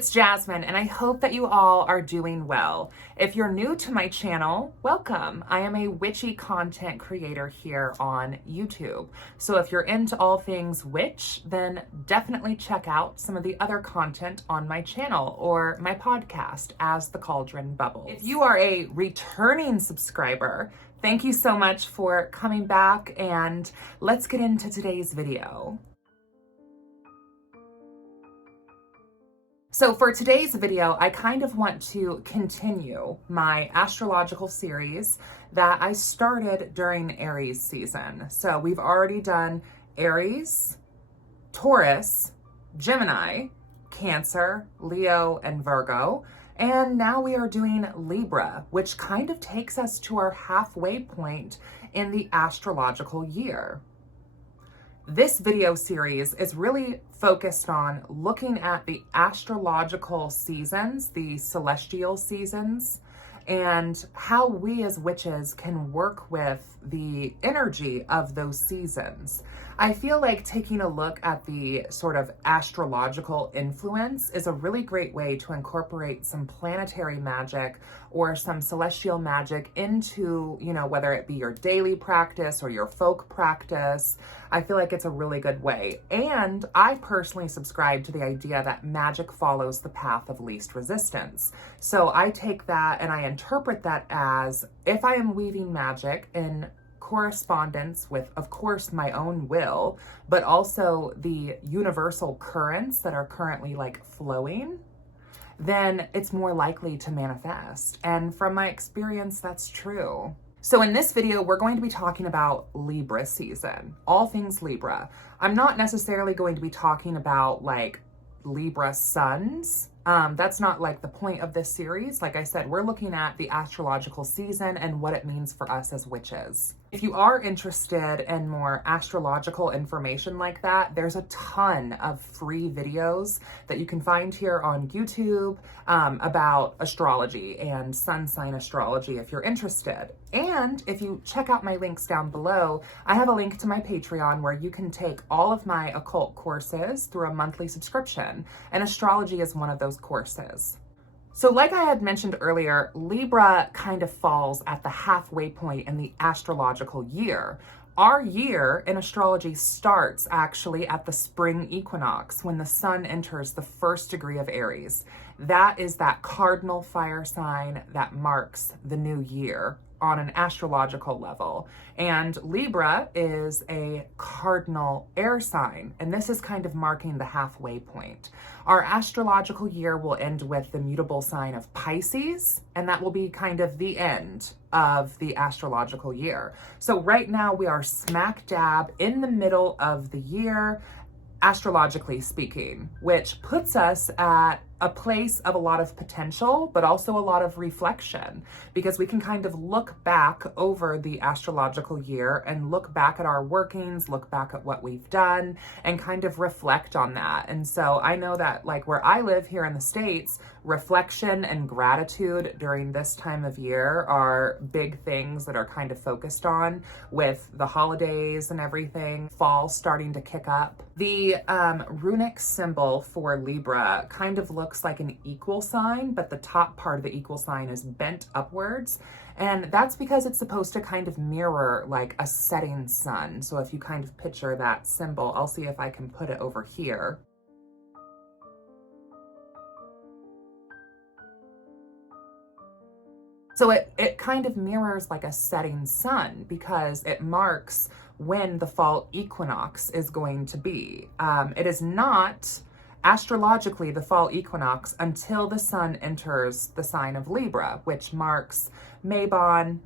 it's Jasmine, and I hope that you all are doing well. If you're new to my channel, welcome. I am a witchy content creator here on YouTube. So if you're into all things witch, then definitely check out some of the other content on my channel or my podcast, As the Cauldron Bubbles. If you are a returning subscriber, thank you so much for coming back, and let's get into today's video. So for today's video, I kind of want to continue my astrological series that I started during Aries season. So we've already done Aries, Taurus, Gemini, Cancer, Leo, and Virgo. And now we are doing Libra, which kind of takes us to our halfway point in the astrological year. This video series is really focused on looking at the astrological seasons, the celestial seasons, and how we as witches can work with the energy of those seasons. I feel like taking a look at the sort of astrological influence is a really great way to incorporate some planetary magic or some celestial magic into, whether it be your daily practice or your folk practice. I feel like it's a really good way. And I personally subscribe to the idea that magic follows the path of least resistance. So I take that and I interpret that as, if I am weaving magic in correspondence with, of course, my own will, but also the universal currents that are currently flowing, then it's more likely to manifest. And from my experience, that's true. So in this video, we're going to be talking about Libra season, all things Libra. I'm not necessarily going to be talking about Libra suns. That's not the point of this series. Like I said, we're looking at the astrological season and what it means for us as witches. If you are interested in more astrological information like that, there's a ton of free videos that you can find here on YouTube about astrology and sun sign astrology if you're interested. And if you check out my links down below, I have a link to my Patreon where you can take all of my occult courses through a monthly subscription, and astrology is one of those courses. So like I had mentioned earlier, Libra kind of falls at the halfway point in the astrological year. Our year in astrology starts actually at the spring equinox when the sun enters the first degree of Aries. That is that cardinal fire sign that marks the new year on an astrological level. And Libra is a cardinal air sign, and this is kind of marking the halfway point. Our astrological year will end with the mutable sign of Pisces, and that will be kind of the end of the astrological year. So right now we are smack dab in the middle of the year, astrologically speaking, which puts us at a place of a lot of potential, but also a lot of reflection, because we can kind of look back over the astrological year and look back at our workings, look back at what we've done, and kind of reflect on that. And so I know that where I live here in the States, reflection and gratitude during this time of year are big things that are kind of focused on with the holidays and everything, fall starting to kick up. The runic symbol for Libra kind of looks like an equal sign, but the top part of the equal sign is bent upwards. And that's because it's supposed to kind of mirror a setting sun. So if you kind of picture that symbol, I'll see if I can put it over here. So it kind of mirrors a setting sun because it marks when the fall equinox is going to be. It is not astrologically the fall equinox until the sun enters the sign of Libra, which marks Mabon,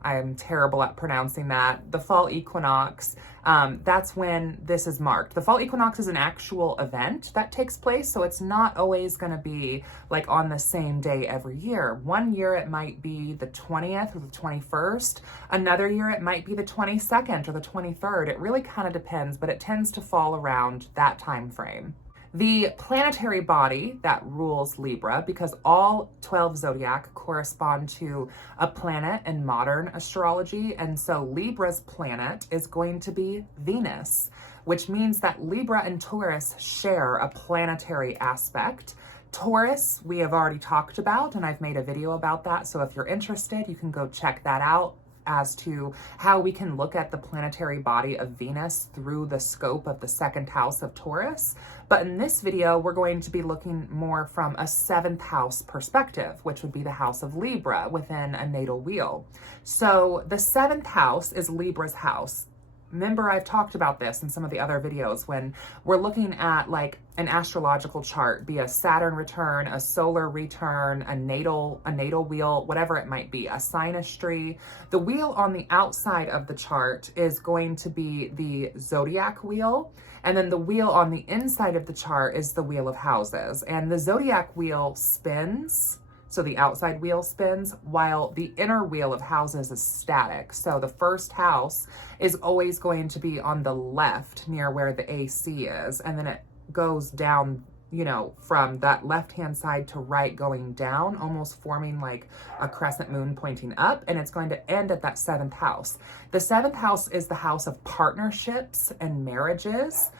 I'm terrible at pronouncing that, the fall equinox. That's when this is marked. The fall equinox is an actual event that takes place, so it's not always going to be on the same day every year. One year it might be the 20th or the 21st. Another year it might be the 22nd or the 23rd. It really kind of depends, but it tends to fall around that time frame. The planetary body that rules Libra, because all 12 zodiac correspond to a planet in modern astrology, and so Libra's planet is going to be Venus, which means that Libra and Taurus share a planetary aspect. Taurus, we have already talked about, and I've made a video about that, so if you're interested, you can go check that out, as to how we can look at the planetary body of Venus through the scope of the second house of Taurus. But in this video, we're going to be looking more from a seventh house perspective, which would be the house of Libra within a natal wheel. So the seventh house is Libra's house. Remember, I've talked about this in some of the other videos when we're looking at like an astrological chart, be a Saturn return, a solar return, a natal wheel, whatever it might be, a synastry. The wheel on the outside of the chart is going to be the zodiac wheel. And then the wheel on the inside of the chart is the wheel of houses. And the zodiac wheel spins. So the outside wheel spins while the inner wheel of houses is static. So the first house is always going to be on the left near where the AC is. And then it goes down, you know, from that left-hand side to right going down, almost forming like a crescent moon pointing up. And it's going to end at that seventh house. The seventh house is the house of partnerships and marriages.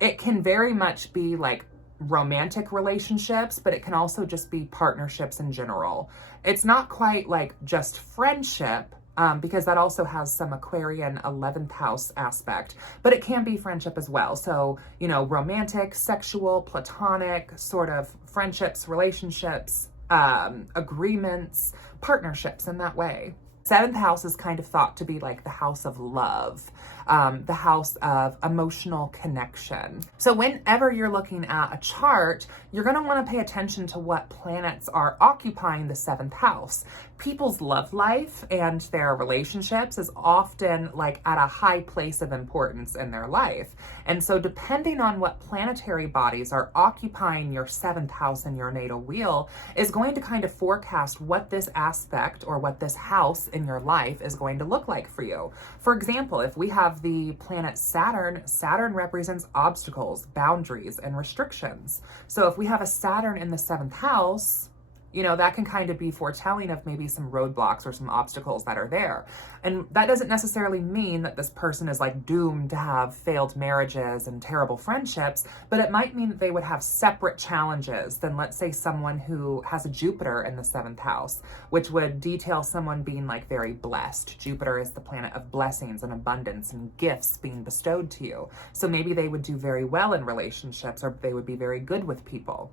It can very much be like romantic relationships, but it can also just be partnerships in general. It's not quite like just friendship, because that also has some Aquarian 11th house aspect, but it can be friendship as well. So, you know, romantic, sexual, platonic sort of friendships, relationships, agreements, partnerships in that way. Seventh house is kind of thought to be like the house of love, the house of emotional connection. So whenever you're looking at a chart, you're going to want to pay attention to what planets are occupying the seventh house. People's love life and their relationships is often like at a high place of importance in their life. And so depending on what planetary bodies are occupying your seventh house in your natal wheel is going to kind of forecast what this aspect or what this house in your life is going to look like for you. For example, if we have the planet Saturn, Saturn represents obstacles, boundaries, and restrictions. So if we have a Saturn in the seventh house, you know, that can kind of be foretelling of maybe some roadblocks or some obstacles that are there. And that doesn't necessarily mean that this person is like doomed to have failed marriages and terrible friendships, but it might mean that they would have separate challenges than, let's say, someone who has a Jupiter in the seventh house, which would detail someone being like very blessed. Jupiter is the planet of blessings and abundance and gifts being bestowed to you. So maybe they would do very well in relationships, or they would be very good with people.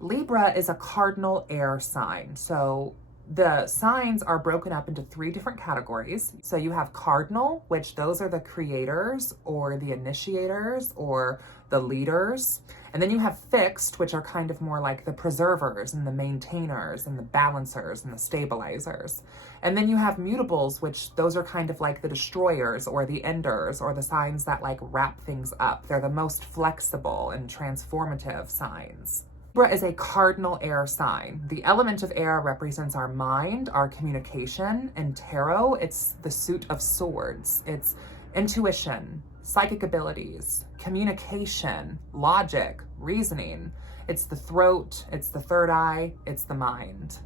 Libra is a cardinal air sign. So the signs are broken up into 3 different categories. So you have cardinal, which those are the creators or the initiators or the leaders. And then you have fixed, which are kind of more like the preservers and the maintainers and the balancers and the stabilizers. And then you have mutables, which those are kind of like the destroyers or the enders or the signs that like wrap things up. They're the most flexible and transformative signs. Libra is a cardinal air sign. The element of air represents our mind, our communication. In tarot, it's the suit of swords. It's intuition, psychic abilities, communication, logic, reasoning. It's the throat, it's the third eye, it's the mind.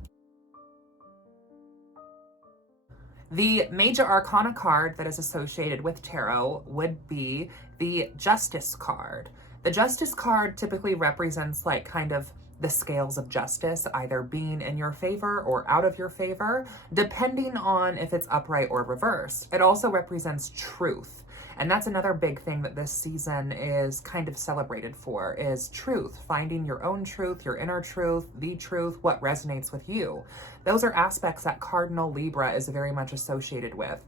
The major arcana card that is associated with tarot would be the Justice card. The Justice card typically represents like kind of the scales of justice, either being in your favor or out of your favor, depending on if it's upright or reversed. It also represents truth. And that's another big thing that this season is kind of celebrated for, is truth, finding your own truth, your inner truth, the truth, what resonates with you. Those are aspects that Cardinal Libra is very much associated with.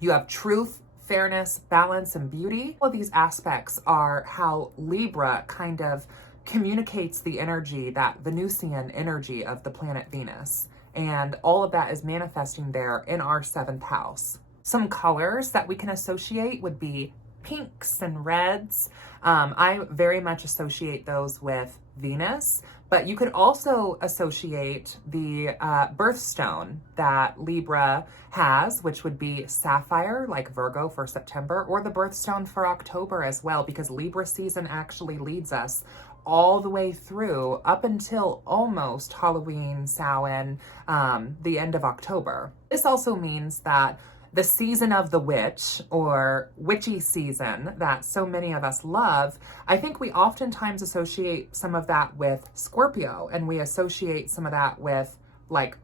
You have truth, fairness, balance, and beauty. All of these aspects are how Libra kind of communicates the energy, that Venusian energy of the planet Venus. And all of that is manifesting there in our seventh house. Some colors that we can associate would be pinks and reds. I very much associate those with Venus, but you could also associate the birthstone that Libra has, which would be sapphire, like Virgo for September, or the birthstone for October as well, because Libra season actually leads us all the way through up until almost Halloween, Samhain, the end of October. This also means that the season of the witch, or witchy season that so many of us love, I think we oftentimes associate some of that with Scorpio, and we associate some of that with like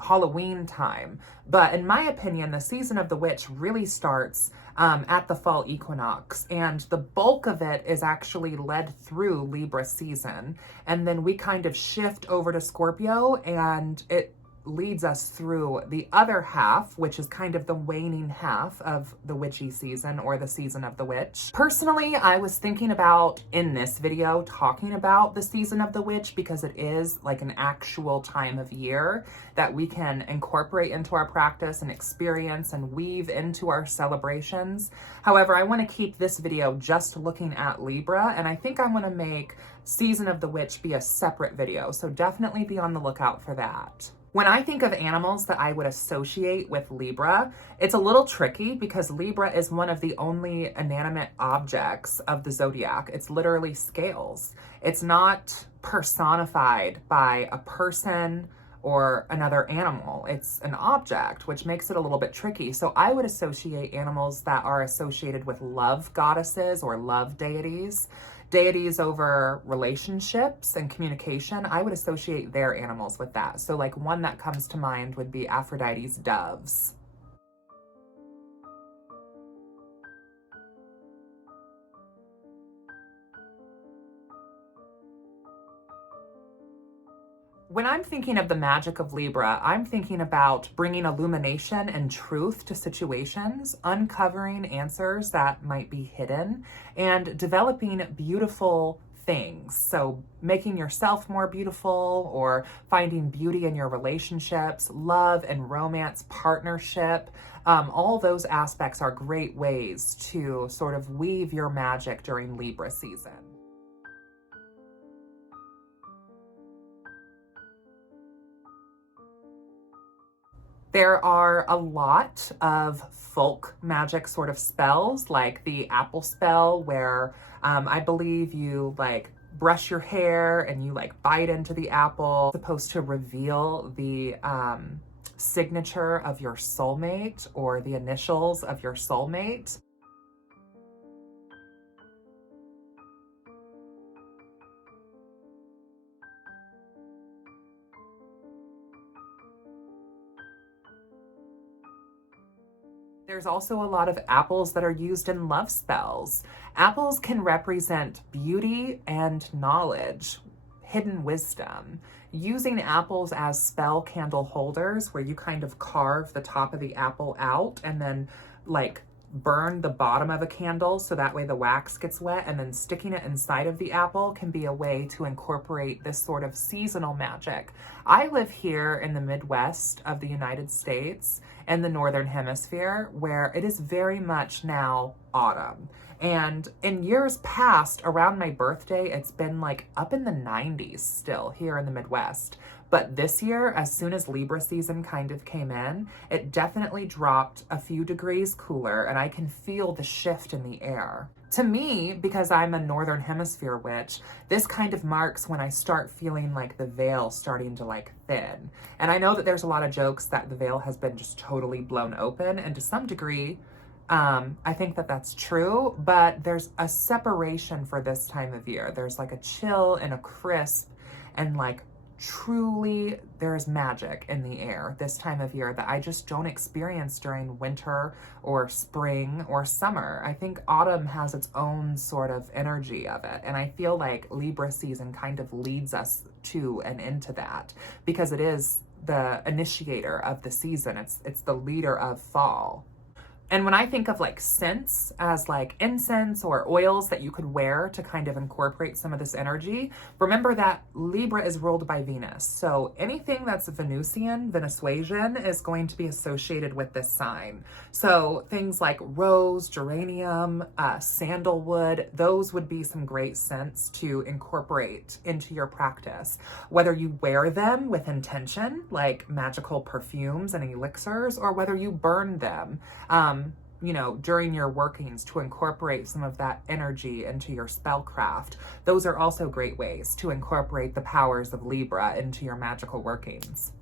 Halloween time. But in my opinion, the season of the witch really starts at the fall equinox, and the bulk of it is actually led through Libra season. And then we kind of shift over to Scorpio, and it leads us through the other half, which is kind of the waning half of the witchy season, or the season of the witch. Personally, I was thinking about, in this video, talking about the season of the witch because it is like an actual time of year that we can incorporate into our practice and experience and weave into our celebrations. However, I want to keep this video just looking at Libra, and I think I want to make season of the witch be a separate video, so definitely be on the lookout for that. When I think of animals that I would associate with Libra, it's a little tricky because Libra is one of the only inanimate objects of the zodiac. It's literally scales. It's not personified by a person or another animal. It's an object, which makes it a little bit tricky. So I would associate animals that are associated with love goddesses or love deities. Deities over relationships and communication, I would associate their animals with that. So like one that comes to mind would be Aphrodite's doves. When I'm thinking of the magic of Libra, I'm thinking about bringing illumination and truth to situations, uncovering answers that might be hidden, and developing beautiful things. So making yourself more beautiful, or finding beauty in your relationships, love and romance, partnership. All those aspects are great ways to sort of weave your magic during Libra season. There are a lot of folk magic sort of spells, like the apple spell, where I believe you like brush your hair and you like bite into the apple, supposed to reveal the signature of your soulmate or the initials of your soulmate. There's also a lot of apples that are used in love spells. Apples can represent beauty and knowledge, hidden wisdom. Using apples as spell candle holders, where you kind of carve the top of the apple out and then like burn the bottom of a candle so that way the wax gets wet, and then sticking it inside of the apple can be a way to incorporate this sort of seasonal magic. I live here in the Midwest of the United States and the Northern Hemisphere, where it is very much now autumn. And in years past, around my birthday, it's been like up in the 90s still here in the Midwest. But this year, as soon as Libra season kind of came in, it definitely dropped a few degrees cooler, and I can feel the shift in the air. To me, because I'm a Northern Hemisphere witch, this kind of marks when I start feeling like the veil starting to like thin. And I know that there's a lot of jokes that the veil has been just totally blown open, and to some degree, I think that that's true, but there's a separation for this time of year. There's like a chill and a crisp, and like truly there's magic in the air this time of year that I just don't experience during winter or spring or summer. I think autumn has its own sort of energy of it, and I feel like Libra season kind of leads us to and into that because it is the initiator of the season. It's the leader of fall. And when I think of like scents as like incense or oils that you could wear to kind of incorporate some of this energy, remember that Libra is ruled by Venus. So anything that's Venusian is going to be associated with this sign. So things like rose, geranium, sandalwood, those would be some great scents to incorporate into your practice. Whether you wear them with intention, like magical perfumes and elixirs, or whether you burn them, during your workings to incorporate some of that energy into your spellcraft. Those are also great ways to incorporate the powers of Libra into your magical workings.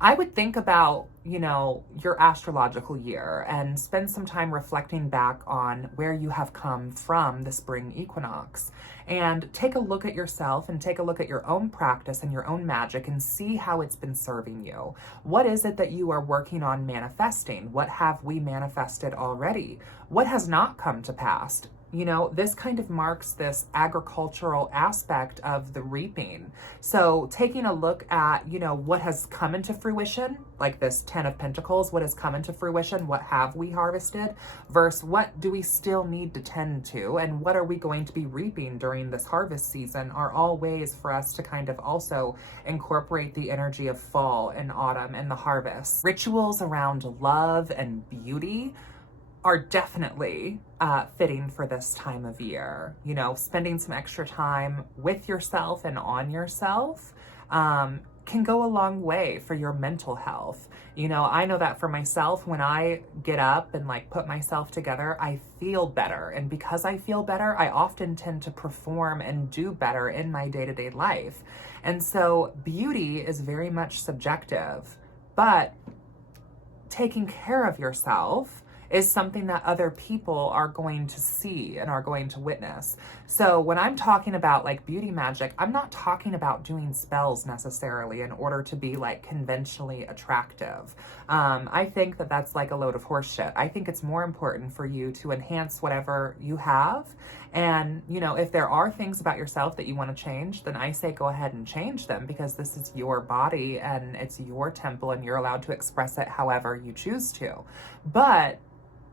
I would think about, your astrological year and spend some time reflecting back on where you have come from the spring equinox, and take a look at yourself and take a look at your own practice and your own magic and see how it's been serving you. What is it that you are working on manifesting? What have we manifested already? What has not come to pass? This kind of marks this agricultural aspect of the reaping. So taking a look at, what has come into fruition, like this 10 of Pentacles, what has come into fruition, what have we harvested, versus what do we still need to tend to, and what are we going to be reaping during this harvest season, are all ways for us to kind of also incorporate the energy of fall and autumn and the harvest. Rituals around love and beauty are definitely fitting for this time of year. Spending some extra time with yourself and on yourself can go a long way for your mental health. I know that for myself, when I get up and like put myself together, I feel better. And because I feel better, I often tend to perform and do better in my day-to-day life. And so beauty is very much subjective, but taking care of yourself is something that other people are going to see and are going to witness. So when I'm talking about like beauty magic, I'm not talking about doing spells necessarily in order to be like conventionally attractive. I think that that's like a load of horse shit. I think it's more important for you to enhance whatever you have. And, if there are things about yourself that you want to change, then I say go ahead and change them, because this is your body and it's your temple and you're allowed to express it however you choose to. But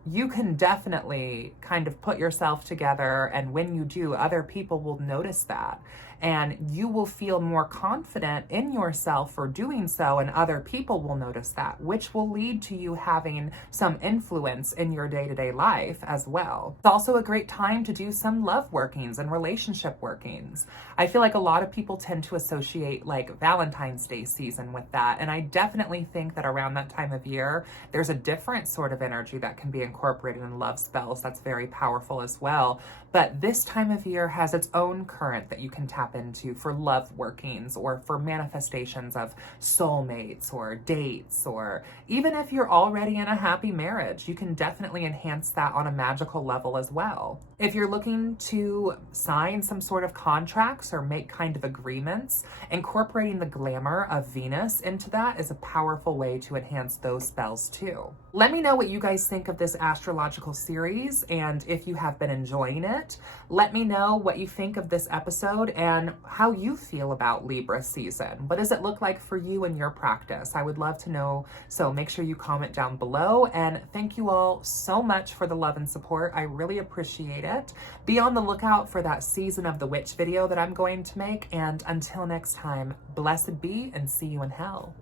you can definitely kind of put yourself together, and when you do, other people will notice that, and you will feel more confident in yourself for doing so, and other people will notice that, which will lead to you having some influence in your day-to-day life as well. It's also a great time to do some love workings and relationship workings. I feel like a lot of people tend to associate like Valentine's Day season with that, and I definitely think that around that time of year, there's a different sort of energy that can be incorporated in love spells that's very powerful as well. But this time of year has its own current that you can tap into for love workings, or for manifestations of soulmates or dates, or even if you're already in a happy marriage, you can definitely enhance that on a magical level as well. If you're looking to sign some sort of contracts or make kind of agreements, incorporating the glamour of Venus into that is a powerful way to enhance those spells too. Let me know what you guys think of this astrological series, and if you have been enjoying it, let me know what you think of this episode and how you feel about Libra season. What does it look like for you in your practice? I would love to know, so make sure you comment down below, and thank you all so much for the love and support. I really appreciate it. Be on the lookout for that Season of the Witch video that I'm going to make, and until next time, blessed be and see you in hell.